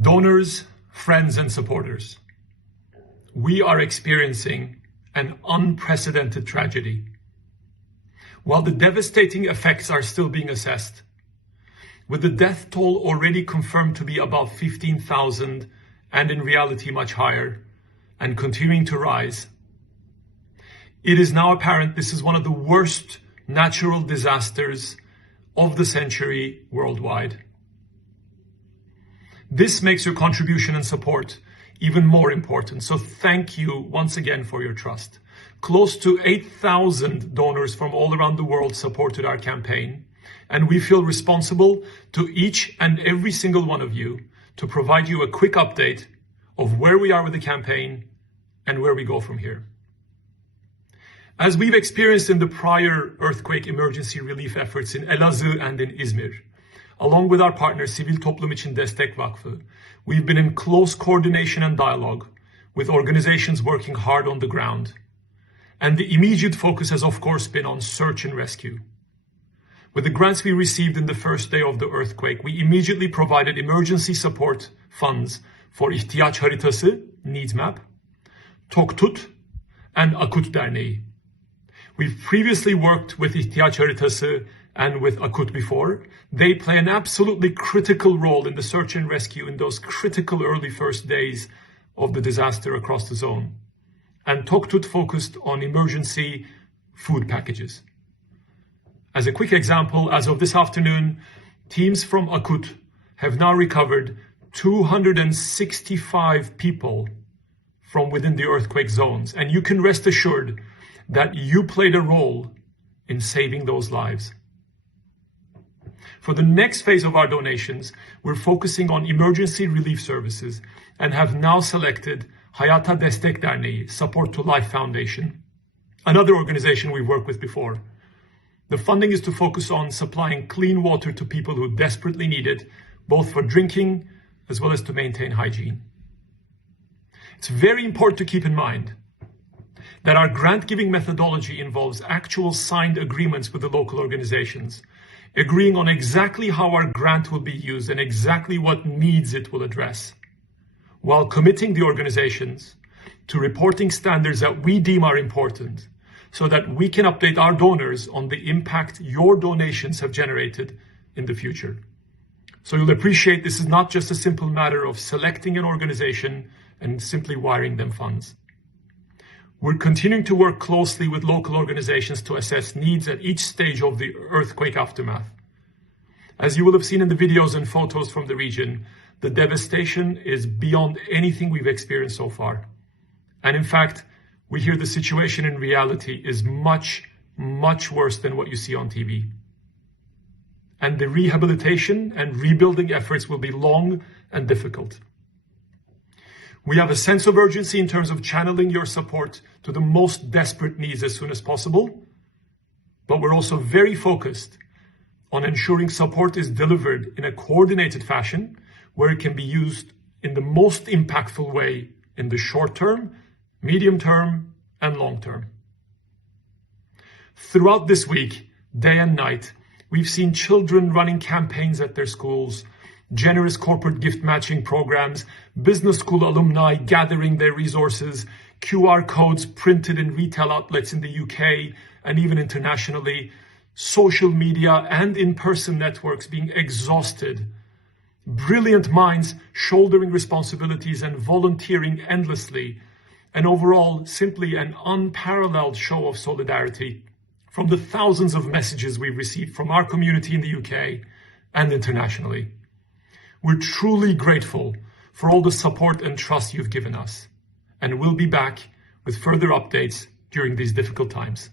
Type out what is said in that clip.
Donors, friends, and supporters, we are experiencing an unprecedented tragedy. While the devastating effects are still being assessed, with the death toll already confirmed to be about 15,000 and in reality much higher and continuing to rise, it is now apparent this is one of the worst natural disasters of the century worldwide. This makes your contribution and support even more important. So thank you once again for your trust. Close to 8,000 donors from all around the world supported our campaign, and we feel responsible to each and every single one of you to provide you a quick update of where we are with the campaign and where we go from here. As we've experienced in the prior earthquake emergency relief efforts in Elazığ and in Izmir, along with our partner Sivil Toplum İçin Destek Vakfı, we've been in close coordination and dialogue with organizations working hard on the ground. And the immediate focus has of course been on search and rescue. With the grants we received in the first day of the earthquake, we immediately provided emergency support funds for İhtiyaç Haritası, Needs Map, Tok Tut, and Akut Derneği. We've previously worked with İhtiyaç Haritası and with Akut before. They play an absolutely critical role in the search and rescue in those critical early first days of the disaster across the zone. And Tok Tut focused on emergency food packages. As a quick example, as of this afternoon, teams from Akut have now recovered 265 people from within the earthquake zones. And you can rest assured that you played a role in saving those lives. For the next phase of our donations, we're focusing on emergency relief services and have now selected Hayata Destek Derneği, Support to Life Foundation, another organization we've worked with before. The funding is to focus on supplying clean water to people who desperately need it, both for drinking as well as to maintain hygiene. It's very important to keep in mind that our grant-giving methodology involves actual signed agreements with the local organizations, agreeing on exactly how our grant will be used and exactly what needs it will address, while committing the organizations to reporting standards that we deem are important so that we can update our donors on the impact your donations have generated in the future. So you'll appreciate this is not just a simple matter of selecting an organization and simply wiring them funds. We're continuing to work closely with local organizations to assess needs at each stage of the earthquake aftermath. As you will have seen in the videos and photos from the region, the devastation is beyond anything we've experienced so far. And in fact, we hear the situation in reality is much, much worse than what you see on TV. And the rehabilitation and rebuilding efforts will be long and difficult. We have a sense of urgency in terms of channeling your support to the most desperate needs as soon as possible, but we're also very focused on ensuring support is delivered in a coordinated fashion where it can be used in the most impactful way in the short term, medium term, and long term. Throughout this week, day and night, we've seen children running campaigns at their schools, generous corporate gift matching programs, business school alumni gathering their resources, QR codes printed in retail outlets in the UK and even internationally, social media and in-person networks being exhausted, brilliant minds shouldering responsibilities and volunteering endlessly, and overall simply an unparalleled show of solidarity from the thousands of messages we've received from our community in the UK and internationally. We're truly grateful for all the support and trust you've given us, and we'll be back with further updates during these difficult times.